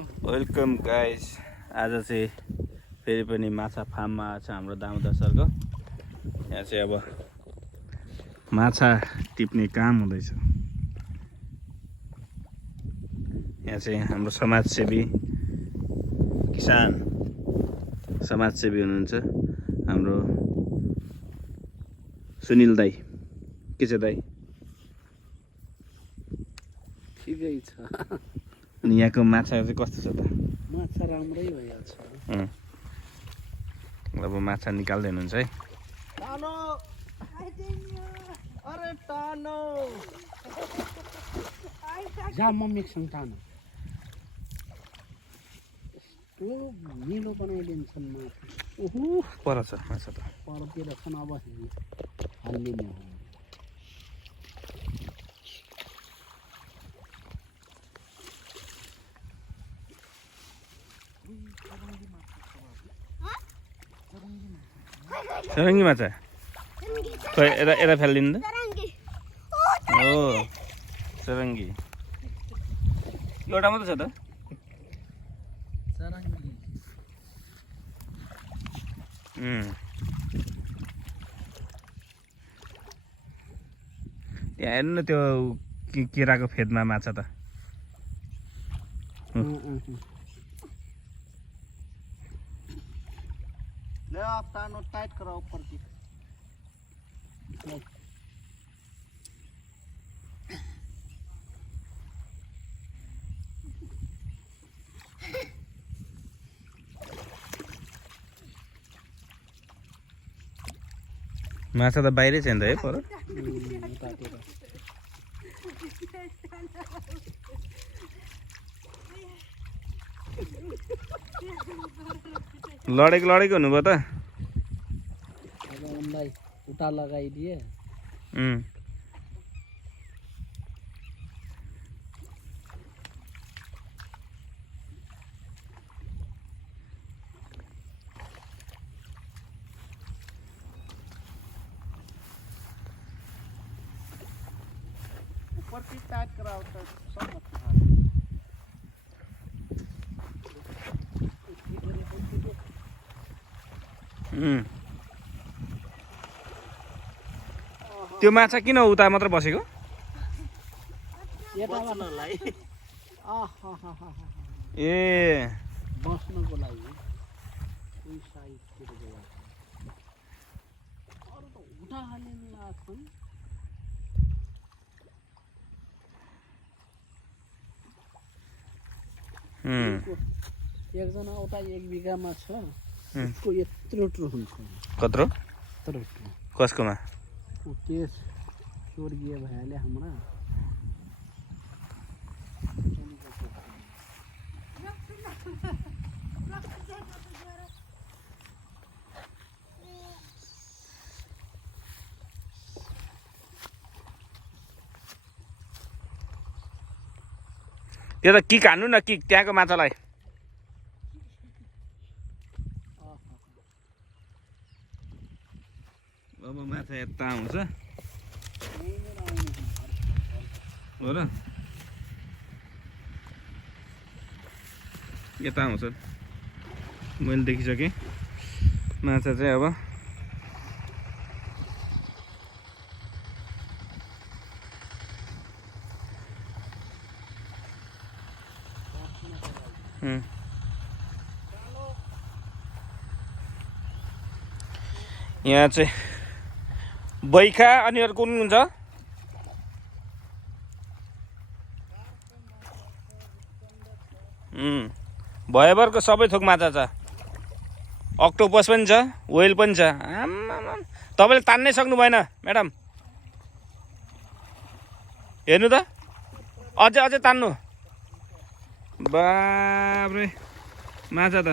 Welcome guys. आज चाहिँ फेरि पनि माछा फार्ममा छ हाम्रो दामोदर सरको। यहाँ चाहिँ अब माछा टिप्ने काम हुँदैछ। यहाँ चाहिँ हाम्रो समाजसेवी किसान समाजसेवी हुनुहुन्छ हाम्रो सुनिल दाई। के छ दाई? ठिकै छ। अनि यहाँको माछा चाहिँ कस्तो छ त? माछा राम्रै भइहाल्छ। अब माछा निकाल्दै हुनुहुन्छ है। टानो अरे टानो जा मम्मीसँग टानो। यस्तो मिलो बनाइदिन्छन् माछा। ओहो पर छ माछा त। परतिर छन् अब हाल्दिने हो। सरङ्गी माछा खोइ यता यता फालिदिनु त। हो सरङ्गी एउटा मात्रै छ त। यहाँ हेर्नु न त्यो केराको फेदमा माछा त। ले आप टानो टाइट करो ऊपर की। माछा त बाहिरै छ नि त है पर। लडेको लडेको हुनुभयो त। उनलाई उता लगाइदिए। ऊपर की टाइट कराओ तो सब मत खा। त्यो माछा किन उता मात्र बसेको? ए बस्नको लागि उही साइडतिर गएको। अरू त उठा हाल्ने लाग्छन्। एकजना उता 1 बिघामा छ। उसको यत्रो हुन्छ। कत्रो? कसकोमा? त्यस स्वर्गीय भैयाले हाम्रा त्यो त किक हान्नु न, किक त्यहाँको माछालाई। अब माछा यता आउँछ हो र, यता आउँछ। मैले देखिसकेँ माछा चाहिँ अब यहाँ चाहिँ बैखा अनि अरू कुन हुन्छ? भयभरको सबै थोक माछा छ। अक्टोपस पनि छ, व्हेल पनि छ। आम्मामा तपाईँले तान्नै सक्नु भएन म्याडम। हेर्नु त अझै अझै तान्नु। बाब्रे माछा त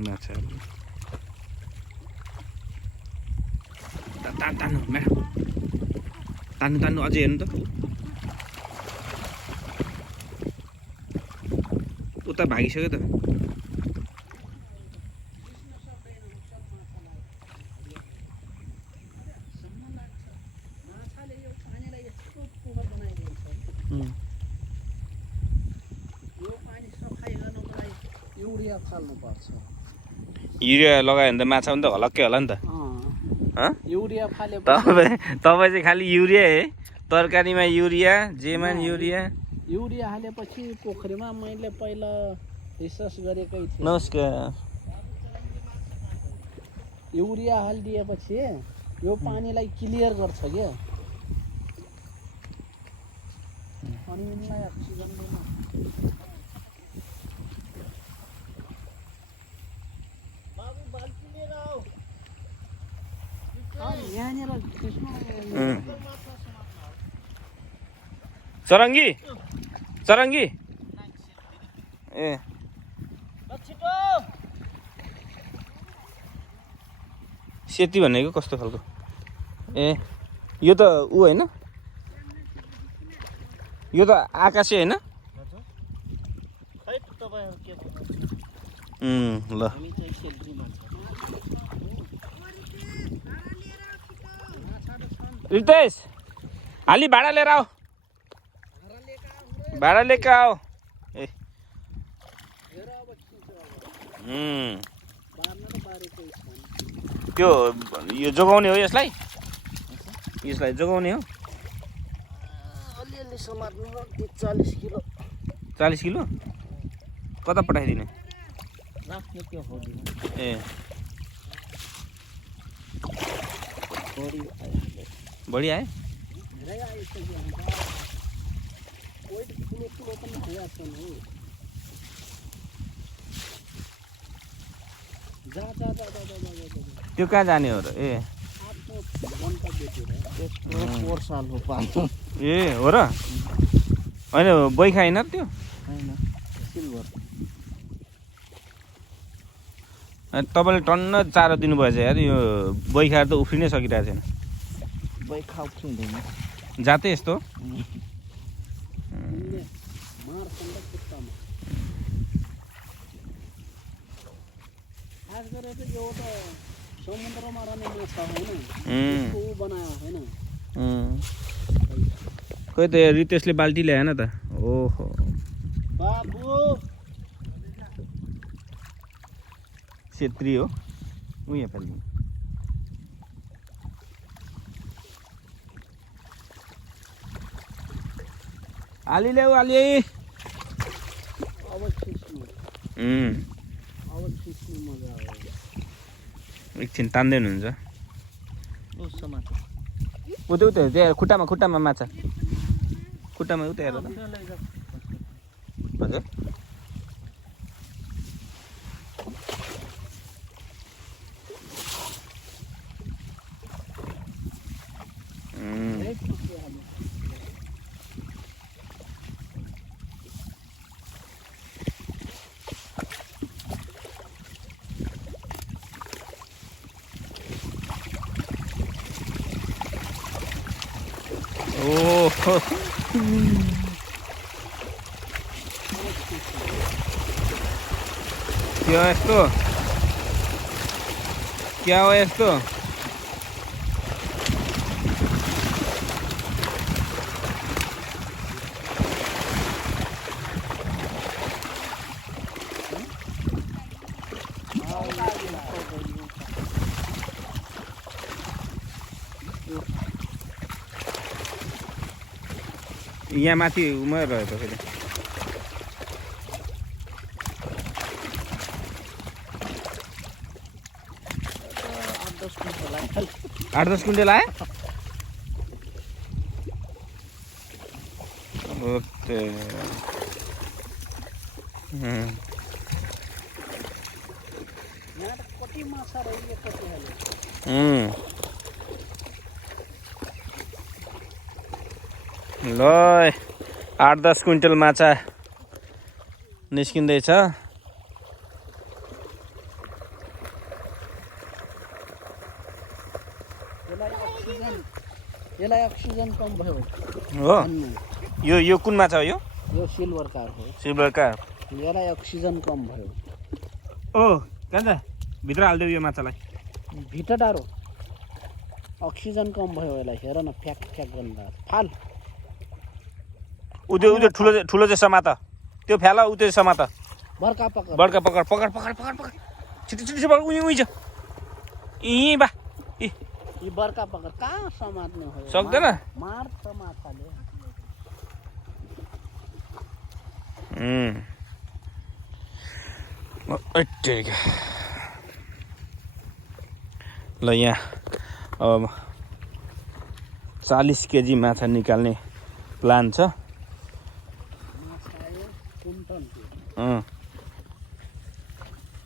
माछा तान्नु म्याडम, तान्नु अझै हेर्नु त। उता भागिसक्यो त। युरिया फाल्नुपर्छ। युरिया लगायो भने त माछा पनि त हलक्कै होला नि त। युरिया फालेपछि तपाईँ चाहिँ खालि युरिया है, तरकारीमा युरिया, जेमा युरिया। युरिया हालेपछि पोखरीमा मैले पहिला रिसर्च गरेकै थिएँ। नमस्कार। युरिया हालिदिएपछि यो पानीलाई क्लियर गर्छ क्या, अनि यिनलाई अक्सिजन दिन यहाँनिर चरङ्गी चरङ्गी ए सेती भनेको कस्तो खालको? ए यो त ऊ होइन, यो त आकाशे होइन? ल रितेश हाली भाडा लिएर आऊ, भाडा लिएर आऊ। ए त्यो यो जोगाउने हो, यसलाई जोगाउने हो। अलिअलि समात्नु 40 किलो। 40 किलो कता पठाइदिने? राख्ने त्यो हो ए बढी आयो। धेरै आइसक्यो अन्त वेट ठुलो पनि भइरहेको छ नि। जा त्यो कहाँ जाने हो र? ए पोहोर साल हो पाल्नु। ए हो र? होइन बैखा होइन त्यो? होइन सिल्भर। तपाईँले टन्न चारो दिनुभएछ यार, यो बैखाहरू त उफ्रिनै सकिरहेको छैन। बैखा उफ्रिँदैन, जातै यस्तो। खास गरेर चाहिँ यो त समुद्रमा रहने माछा होइन, ऊ बनायो होइन। खोइ त रितेशले बाल्टी ल्याएन त। ओहो बाबु छेत्री हो ऊ यहाँ पालि। आली ल्याऊ आली। अब खिच्नु मजा आयो। एकछिन तान्दै हुनुहुन्छ। उतै त्यहाँ खुट्टामा माछा, खुट्टामा उता हेर त। हजुर क्या हो यस्तो? यहाँ माथि उमेर रह्यो त फेरि। 8-10 कुंटल आए। ल 8-10 कुंटल माछा निस्किँदैछ। यसलाई अक्सिजन कम भयो हो। यो कुन माछा हो? यो सिल्भर कार हो। Silver car. यसलाई अक्सिजन कम भयो। ओ कहाँ भित्र हाल्दियो यो माछालाई? भित्र डारो अक्सिजन कम भयो यसलाई। हेर न फ्याक फ्याक गर्नु फाल। उदे ठुलो चाहिँ समात त्यो फ्याला, उ चाहिँ समात। बर्का पकड बड्का पकड पकड पकड पकड पकड छिटो छिटो छिटो उही उही छ यी बा यी बर्का पकड कहाँ समात्ने हो सक्दैन मार्छ माछाले ठिक ल यहाँ अब 40 केजी माछा निकाल्ने प्लान छ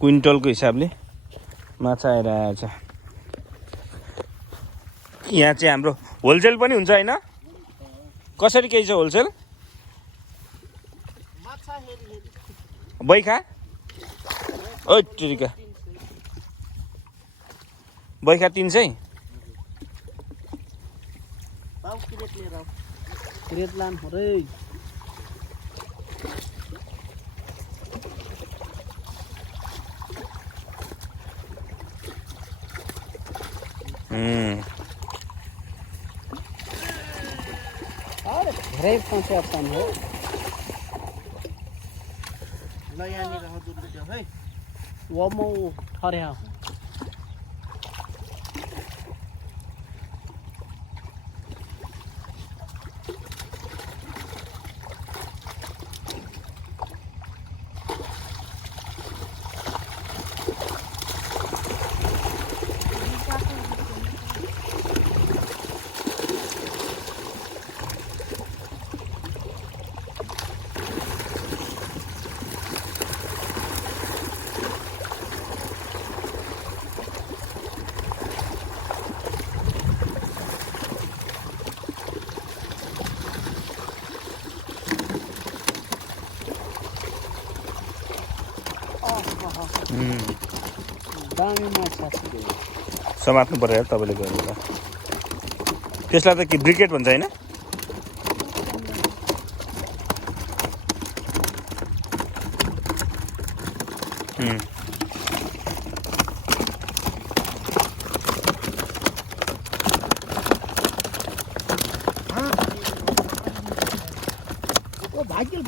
क्विन्टलको हिसाबले माछा आएर आएछ यहाँ चाहिँ हाम्रो होलसेल पनि हुन्छ होइन कसरी केही छ होलसेल बैखा ओ टिरिका बैखा 300 क्रेट लान हो रे धेरै फस्या पानी हो ल यहाँनिर हजुर है वमौ ठर्या दामी माछा समात्नु पर्यो यार तपाईँले गरेर त्यसलाई त के ब्रिकेट भन्छ होइन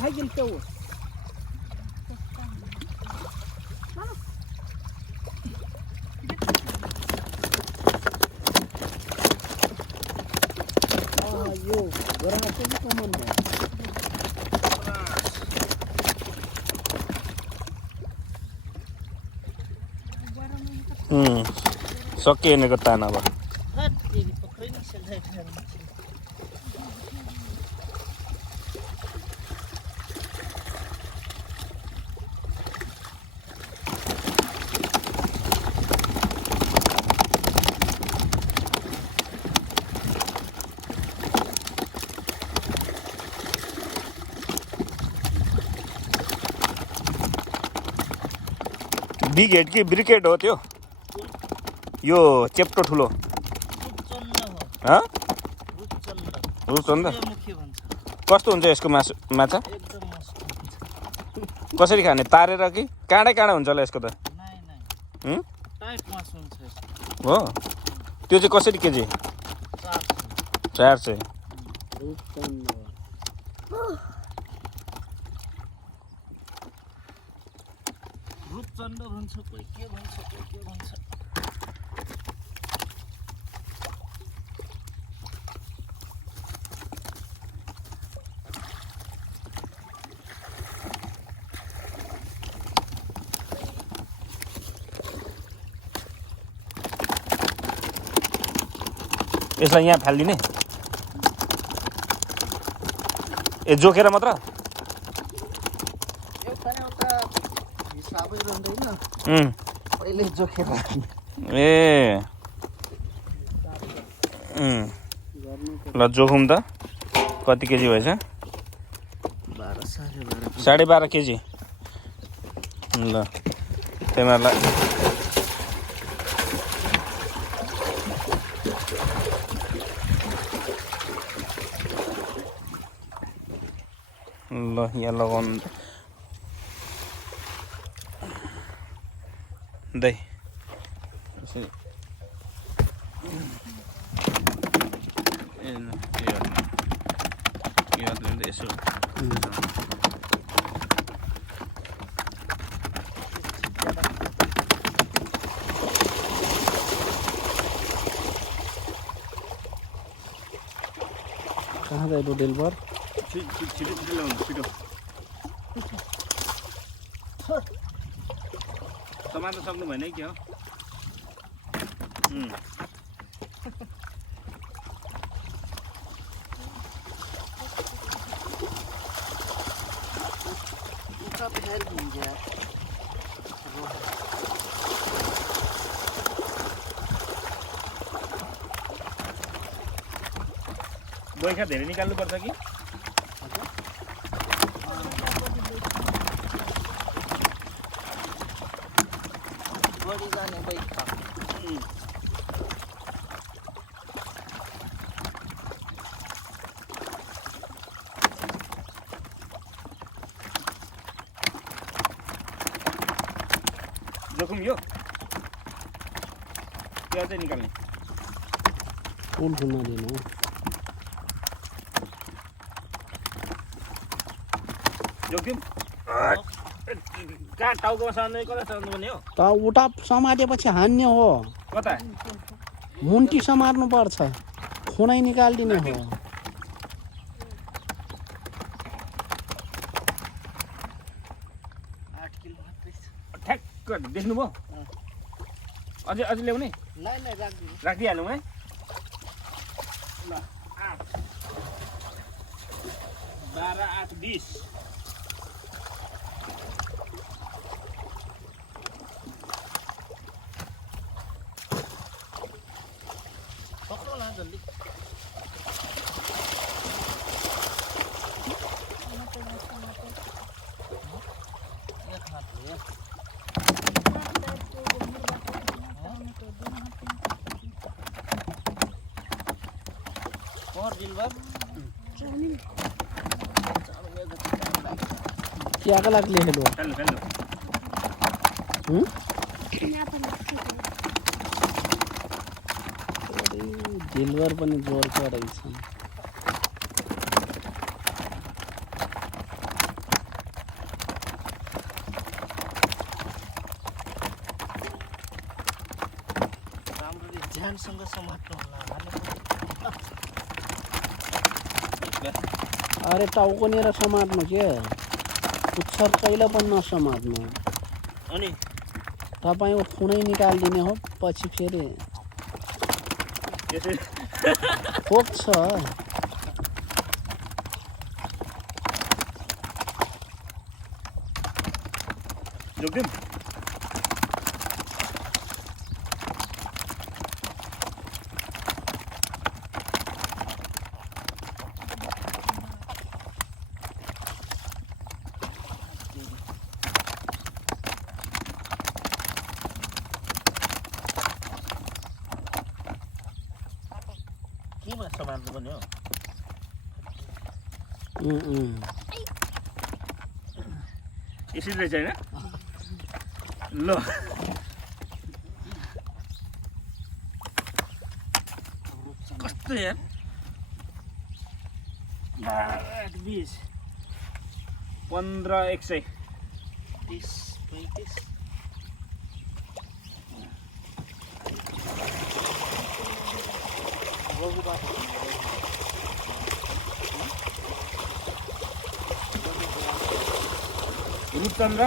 भाइगिल क्या हो यो गरामा चाहिँ कमन हो सकियो यिनीहरूको तान अब बिग हेड कि ब्रिकेट हो त्यो यो चेप्टो ठुलो रुचन्द कस्तो हुन्छ यसको माछा कसरी खाने तारेर कि काँडै काँडा हुन्छ होला यसको त हो त्यो चाहिँ कसरी केजी 400 रूपचन्द भन्छ कोही के भन्छ यसलाई यहाँ फालिदिने ए जोखेर मात्र हिसाबै रहँदैन पहिले जोखेर ए ल जोखौँ त कति केजी भएछ 12.5 केजी ल तिमीहरूलाई ल यहाँ लगाउनु दाइ यसो चाहिँ दिलबर छिटो ल्याउनु छिटो समात्न सक्नु भएन कि हो बैखा धेरै निकाल्नुपर्छ कि बढी जाने बैठा जोखुम यो त्यो चाहिँ निकाल्ने कुन कुनमा दिनु जोखिम कहाँ टाउकोमा सर्ने कता सर्नु पर्ने हो त उता समातेपछि हान्ने हो कता मुन्टी समार्नु पर्छ खुनै निकालिदिने हो ठ्याक्क देख्नुभयो अझै अझै ल्याउने राखिदिइहालौँ है ल 8 12 8 20 जल्दी क्या का लागले हेलो फेल्नु फेल्नु दिलबर पनि जोरको रहेछ राम्ररी ध्यानसँग समात्नु होला अरे टाउकोनिर समात्नु के पुच्छर कहिले पनि नसमात्नु अनि तपाईँको खुनै निकालिदिने हो पछि फेरि खोक्छ जोखिम केमा समात्नु पर्ने हो यसरी रहेछ होइन ल कस्तो यार 20 15 100 30 35 रूपचन्द्र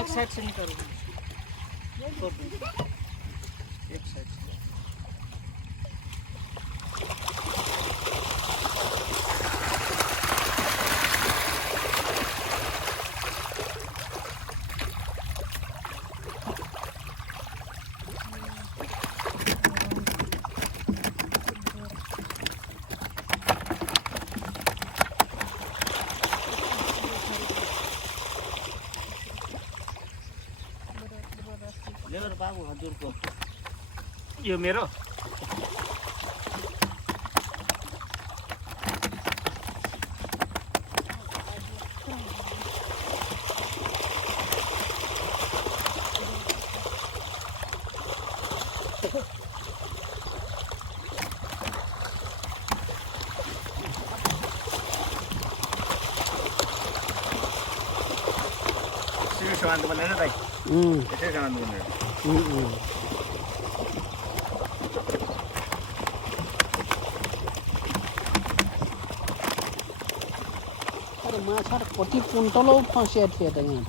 एक साइड से निकाल एक साइड से लेबर बाबु हजुरको यो मेरो सामान बनेर दाइ यसै सामान बनेर अरे माछा कति कुन्टलौ फँसिया थियो त यहाँ त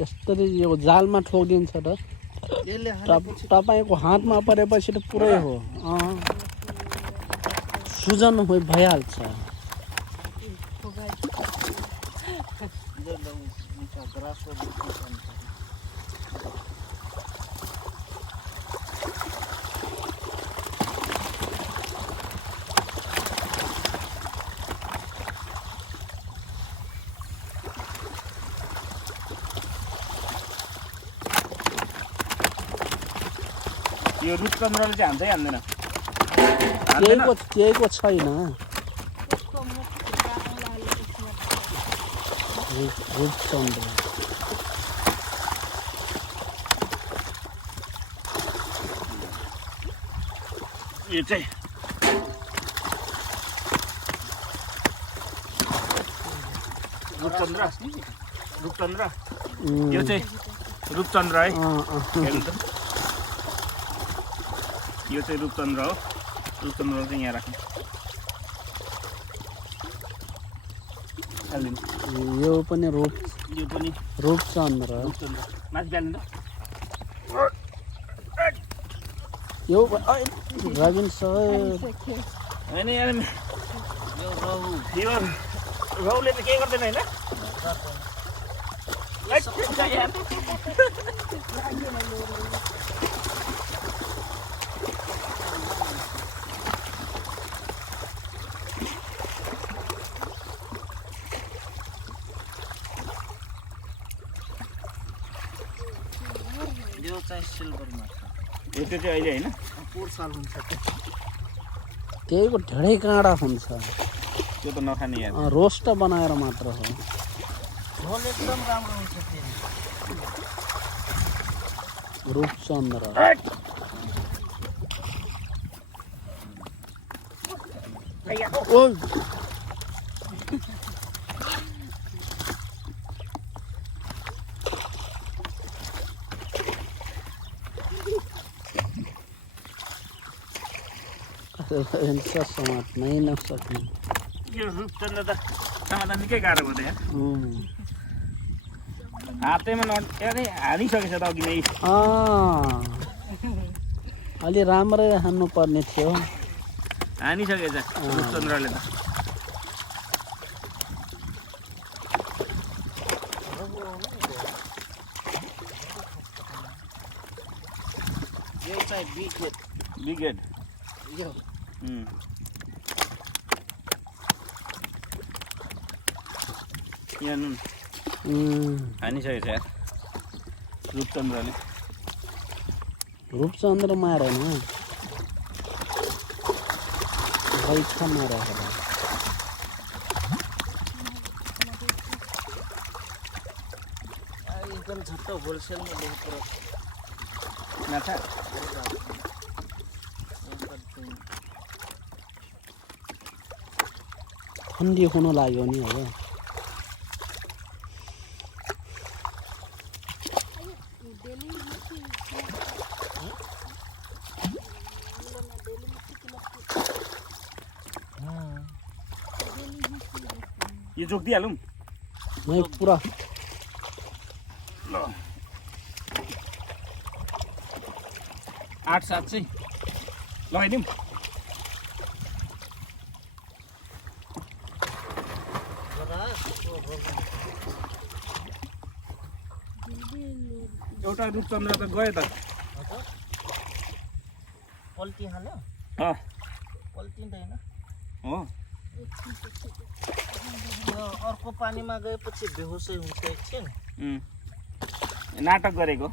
यसरी यो जालमा ठोकिदिन्छ त तपाईँको हातमा परेपछि त पुरै हो सुजन भइहाल्छ यो रूपचन्द्रले चाहिँ हान्छै हान्दैन केहीको छैन रूपचन्द्र यो चाहिँ रूपचन्द्र यो चाहिँ रूपचन्द्र है हेर्नु त यो चाहिँ रूपचन्द्र हो रूपचन्द्र चाहिँ यहाँ राख्नु यो पनि यो पनि रूपचन्द्र माथि बिहाल्नु त यो रविन सर होइन यार यो रौले त केही गर्दैन होइन यो चाहिँ सिल्भर माछा यो चाहिँ अहिले होइन पोहोर साल हुन्छ त्यहीको ढेडै काँडा हुन्छ त्यो त नखाने यार रोस्ट बनाएर मात्र हो झोल एकदम राम्रो हुन्छ रूपचन्द्र समात्नै नसक्ने यो रूपचन्द्र त समाधान निकै गाह्रो भयो त यार हातैमा हानिसकेछ त अघि नै अलि राम्रै हान्नु पर्ने थियो हानिसकेछ रूपचन्द्रले त यो चाहिँ बिगेट यो यहाँ नुन हानिसकेछ यार रूपचन्द्रले रूपचन्द्र मारेन बैठा मारेर एकदम झट्ट होलसेलमा ल्याउनु पर्यो माछा ठन्डी हुन लाग्यो नि अब यो जोगिदिइहालौँ मै पुरा ल 8-7 चाहिँ लगाइदिउँ एउटा रूपचन्द्र त गयो त पल्टी हाल्यो पल्टिँदैन हो यो अर्को पानीमा गएपछि बेहोसै हुन्छ एकछिन नाटक गरेको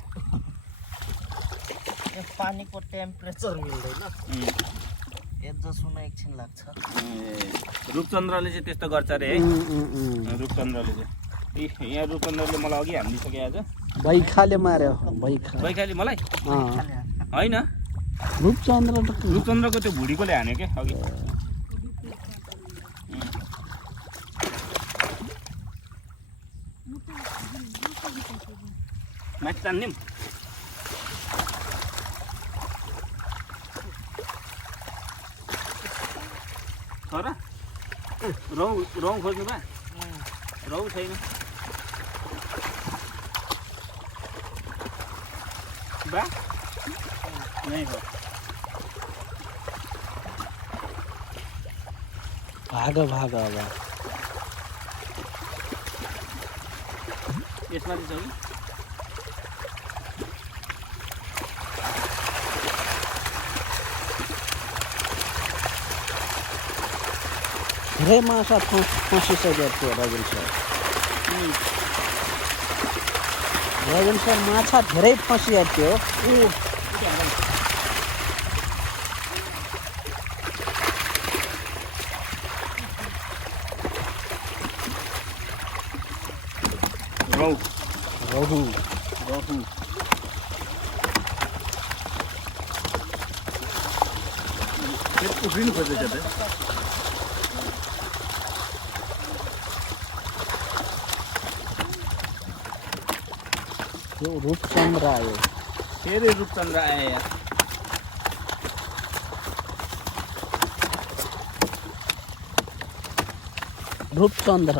यो पानीको टेम्परेचर मिल्दैन एडजस्ट हुन एकछिन लाग्छ रूपचन्द्रले चाहिँ त्यस्तो गर्छ अरे है रूपचन्द्रले चाहिँ यहाँ रूपचन्द्रले मलाई अघि हानिदिइसक्यो आज बैखाले मार्यो बैखाले मलाई होइन रूपचन्द्र त रूपचन्द्रको त्यो भुडीकोले हान्यो क्या अघि माथि तान्ने तर रौँ खोज्नु बा रौँ छैन बा यहीँ हो भाग अब यसमा चाहिँ छ कि धेरै माछा फसिसकेको थियो रविन सर माछा धेरै फसिएको थियो रहु उफ्रिनु खोज्दैछ त यो रूपचन्द्र आयो फेरि रूपचन्द्र आयो यार रूपचन्द्र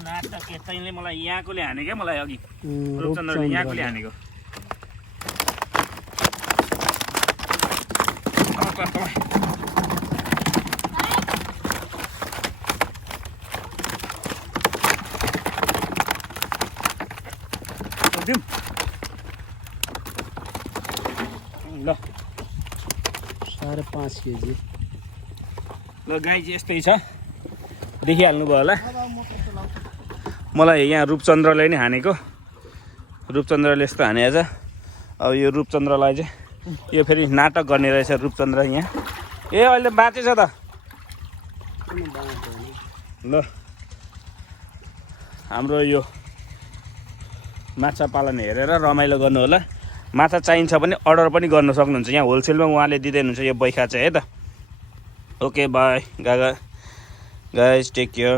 नाटक तैँले मलाई यहाँकोले हाने क्या मलाई अघि रूपचन्द्रले यहाँकोले हानेको ल 5.5 केजी ल गाई चाहिँ यस्तै छ देखिहाल्नु भयो होला मलाई यहाँ रूपचन्द्रले नै हानेको रूपचन्द्रले यस्तो हानेछ अब यो रूपचन्द्रलाई चाहिँ यो फेरि नाटक गर्ने रहेछ रूपचन्द्र यहाँ ए अहिले बाँचेछ त ल हाम्रो यो माछा पालन हेरेर रमाइलो गर्नु होला माछा चाहिन्छ भने अर्डर पनि गर्न सक्नुहुन्छ यहाँ होलसेलमा उहाँले दिँदैनुहुन्छ यो बैखा चाहिँ है त okay bye guys take care